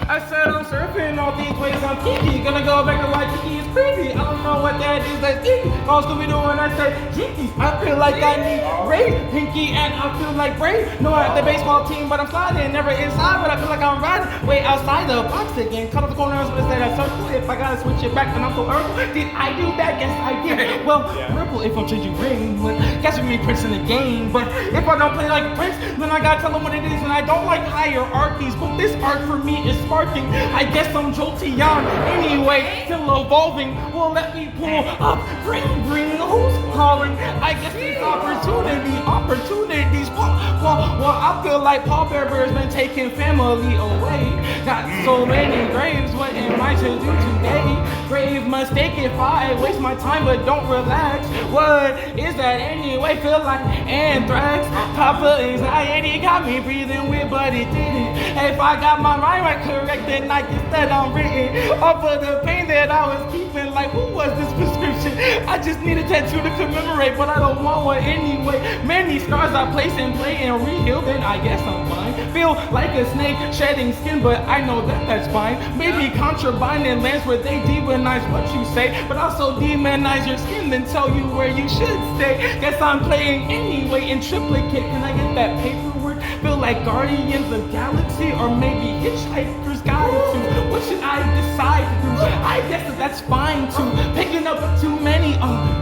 I said I'm surfing all these ways on Kiki. Gonna go back to why Kiki is crazy. I don't know what that is, that's Kiki. All Scooby-Doo and I said Jinkies. I feel like I need Ray, Pinky, and I feel like Ray. No, I'm the baseball team, but I'm sliding. Never inside, but I feel like I'm riding. Way outside the box again. Cut off the corners, but instead I circle. If I gotta switch it back, then I'm so Urkel. Did I do that? Yes, I did. Well, Ripple if I'm changing ring. But guess we made Prince in the game. But if I don't play like Prince, then I gotta tell him what it is. And I don't like hierarchies, but this art for me is sparking. I guess I'm Jolteon anyway, still evolving. Well, let me pull up, bring, who's calling? I guess these opportunities. Well, I feel like Paul Bear's been taking family away. Got so many graves, what am I to do today? Grave mistake if I waste my time, but don't relax. What is that anyway? Feel like anthrax. Papa anxiety got me breathing weird, but it didn't. If I got my mind right correct, then I guess that I'm written. Off of the pain that I was keeping, like who was this prescription? I just need a tattoo to commemorate, but I don't want one anyway. Many scars I place and play and reheal, then I guess I'm fine. Feel like a snake shedding skin, but I know that that's fine. Maybe contraband in lands where they demonize what you say, but also demonize your skin, then tell you where you should stay. Guess I'm playing anyway in triplicate. Can I get that paperwork? Feel like Guardians of Galaxy or maybe Hitchhiker's Guide to. What should I decide to do? I guess that's fine too. Picking up too many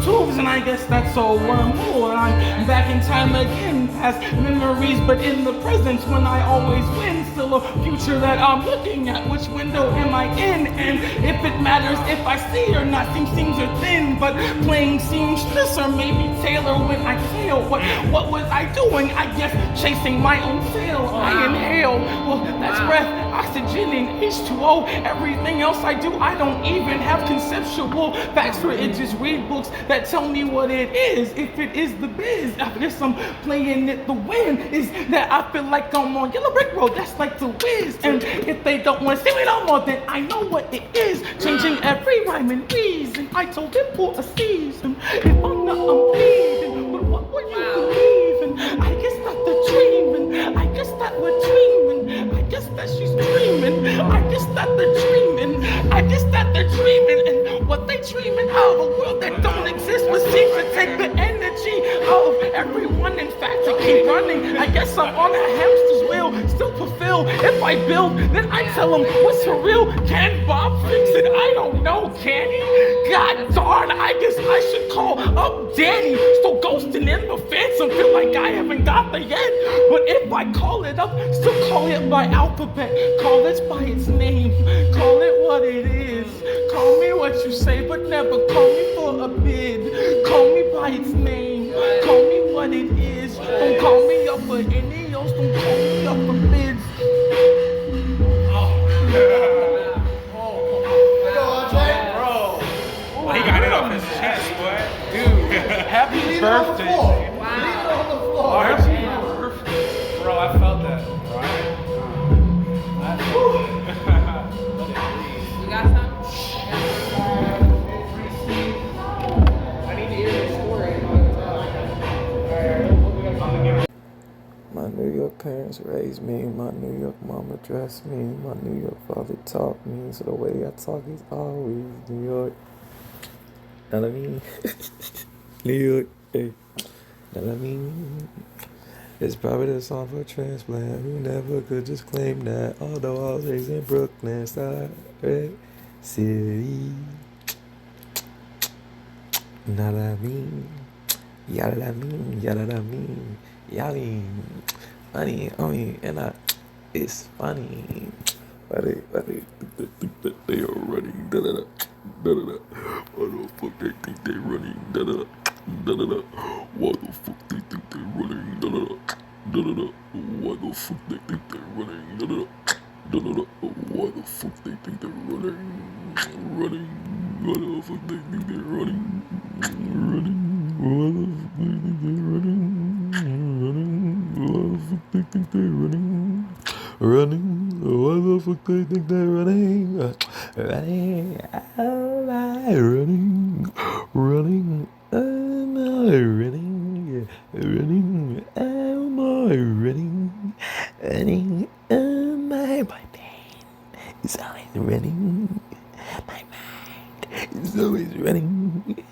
tubes, and I guess that's a wormhole. I'm back in time again, past memories, but in the present when I always win. Still a future that I'm looking at. Which window am I in? And if it matters if I see or not, seams are thin, but playing seamstress or maybe tailor when I fail. What was I doing? I guess chasing my own tail. I inhale. Well, that's breath, oxygen, and H2O. Everything else I do, I don't even have conceptual facts for it. Just read books that tell me what it is. If it is the biz, I guess I'm playing it. The win is that I feel like I'm on Yellow Brick Road. That's like the whiz. And if they don't want to see me no more, then I know what it is. Changing every rhyme and reason. I told him for a season. If I'm not, I'm bleeding. But what were you believing? I guess that they're dreaming. I guess that we're dreaming. I guess that she's dreaming. I guess that they're dreaming. I guess that they're dreaming. And what they dreaming of, a world that don't exist, but seems to take the energy of everyone. In fact, to keep running. I guess I'm on that hamster's wheel, still fulfill. If I build, then I tell him what's for real. Can Bob fix it? I don't know, can he? God darn, I guess I should call up Danny. Still ghosting in the phantom, feel like I haven't got there yet. But if I call it up, still call it by alphabet. Call it by its name, call it what it is. Call me what you say, but never call me for a bid. Call me by its name, call me what it is. Don't call me up for any else, don't call me up for bids. He got it off his chest, boy. Dude, happy birthday. Wow. Bro, I felt that. You got some? I need to hear this story. My New York parents raised me, my New York mama dressed me, my New York father taught me, so the way I talk is always New York. Know what I mean? New York, hey. Know what I mean? It's probably the song for a transplant who never could just claim that. Although I was raised in Brooklyn, side red city. Know what I mean? Yada da mean, yada da mean, yada mean. Funny, and it's funny. Why they think that they are running? Da da da da da da. Why the fuck they think they running? Da da da da da. Why the fuck they think they running? Da da da da da da. Why the fuck they think they running? Da da da da da. Why the fuck they think they running? Running. Why the fuck they think they running? Running. Why the fuck they think they running? Running. Why the fuck they think they running? Running. Why the fuck they think they're running? Running. Am I running? Running. Am I running? Running. Am I running? Running. Am I? My pain is always running. My mind is always running.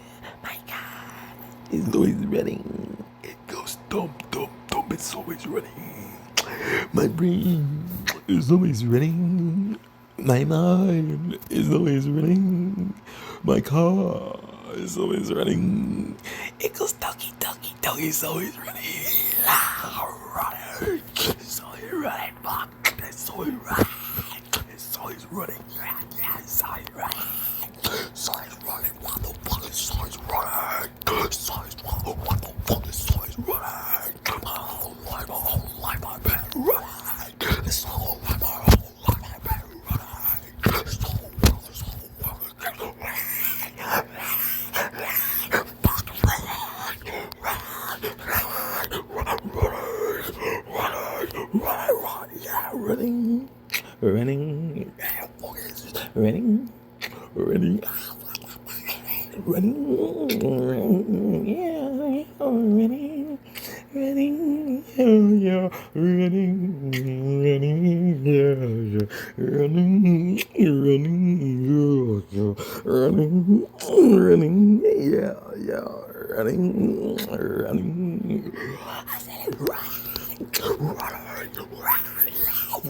My God is always running. It goes dump, dump, dump. It's always running. My brain is always running. My mind is always running. My car is always running. It goes doggy, doggy, doggy. It's always running. Running. It's always running. Fuck. It's always running. It's always running. Yeah, it's always running. It's always running. What the fuck? It's always running. It's always running. What the fuck? It's always running. My whole life, I've been running. It's all my whole life, I've been running. It's all world, it's all world, it's all running, running, running, running, yeah, running, running, yeah, running, running, yeah, running, running, yeah, running, running, yeah, running, running. I said running,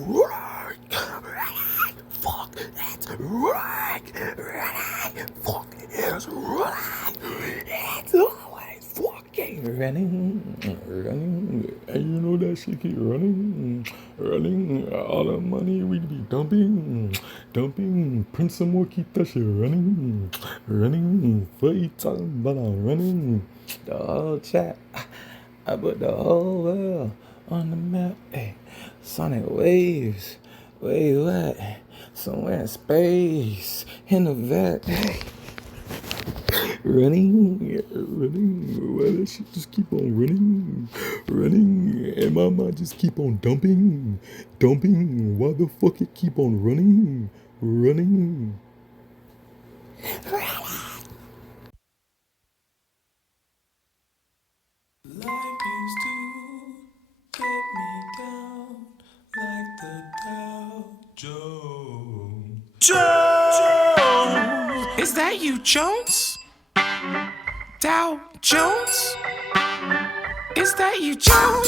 running, fuck, that's running, fuck, it's running, it's always fucking running, and you know that shit keep running, all the money we be dumping, print some more, keep that shit running, what you talking about, I'm running, the whole chat, I put the whole world on the map, hey, sonic waves, where you at? Somewhere in space, in the vet, hey. Running, why that shit just keep on running, and my mind just keep on dumping, why the fuck it keep on running. Life used to get me down like the Dow Jones. Jones! Is that you, Jones? Dow Jones? Is that you, Joe?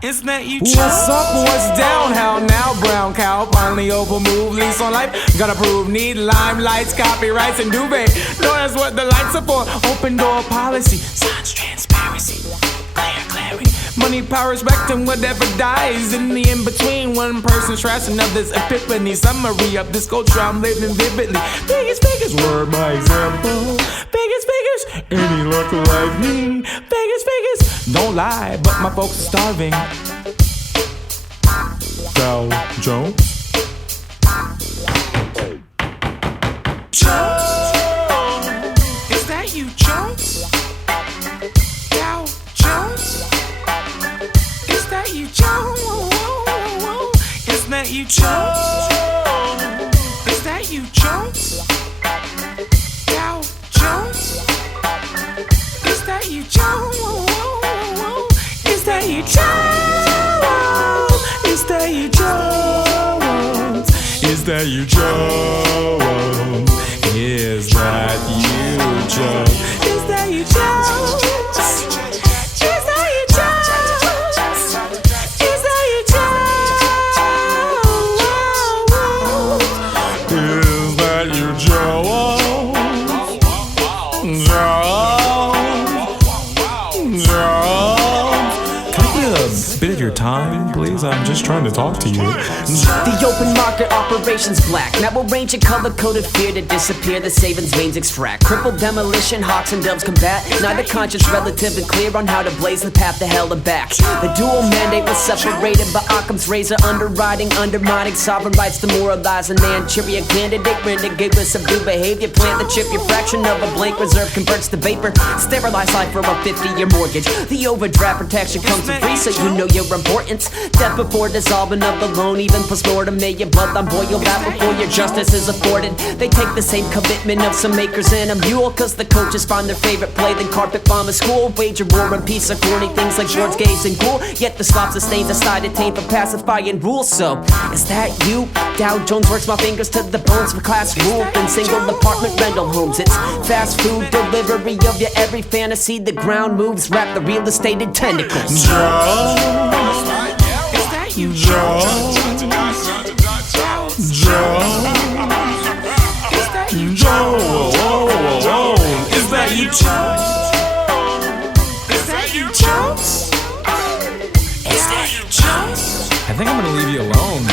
Is that you, Joe? What's up, what's down? How now, brown cow? Finally over move, lease on life. Gotta prove, need limelights, copyrights, and duvet. No, that's what the lights are for. Open door policy, signs transparency, clear clarity. Money, power, respect, and whatever dies in the in-between. One person's trash, another's epiphany. Summary of this culture I'm living vividly. Biggest figures, word my example. Biggest figures, any look like me. Biggest figures, don't lie, but my folks are starving. Dow Jones. Joe, is that you, Jones? Dow Jones. Is that you, Joe? Is that you, Joe? Is that you, Jones? Dow Jones? Is that you, Joe? Is that you, Joe? Is that you, Joe? Is that you, Joe? Is that you, Joe? Is that you, Joe? Time, please. I'm just trying to talk to you. The open market operation's black. Now arrange a color-coded fear to disappear. The savings veins extract. Crippled demolition, hawks and doves combat. Neither conscious, relative, and clear on how to blaze the path to hell and back. The dual mandate was separated by Occam's razor. Underwriting, undermining sovereign rights, demoralizing Manchuria candidate. Renegade with subdued behavior. Plant the chip, your fraction of a blank reserve converts to vapor. Sterilize life for a 50-year mortgage. The overdraft protection comes for free, so you know your importance. Death before dissolving of the loan, even post-mortem. May your bloodline boil out before your justice is afforded. They take the same commitment of some makers and a mule, cause the coaches find their favorite play, then carpet bomb a school. Wage a war and peace of corny things like George Gaze and Ghoul. Yet the slop sustains a side attained for pacifying rules. So, is that you? Dow Jones works my fingers to the bones for class rule. Then single apartment rental homes. It's fast food delivery of your every fantasy. The ground moves, wrap the real estate in tentacles. Is that you, Joe? Joe? Is that you, Joe? Is that you, Joe? Is that you, Joe? Is that you, Joe? I think I'm gonna leave you alone.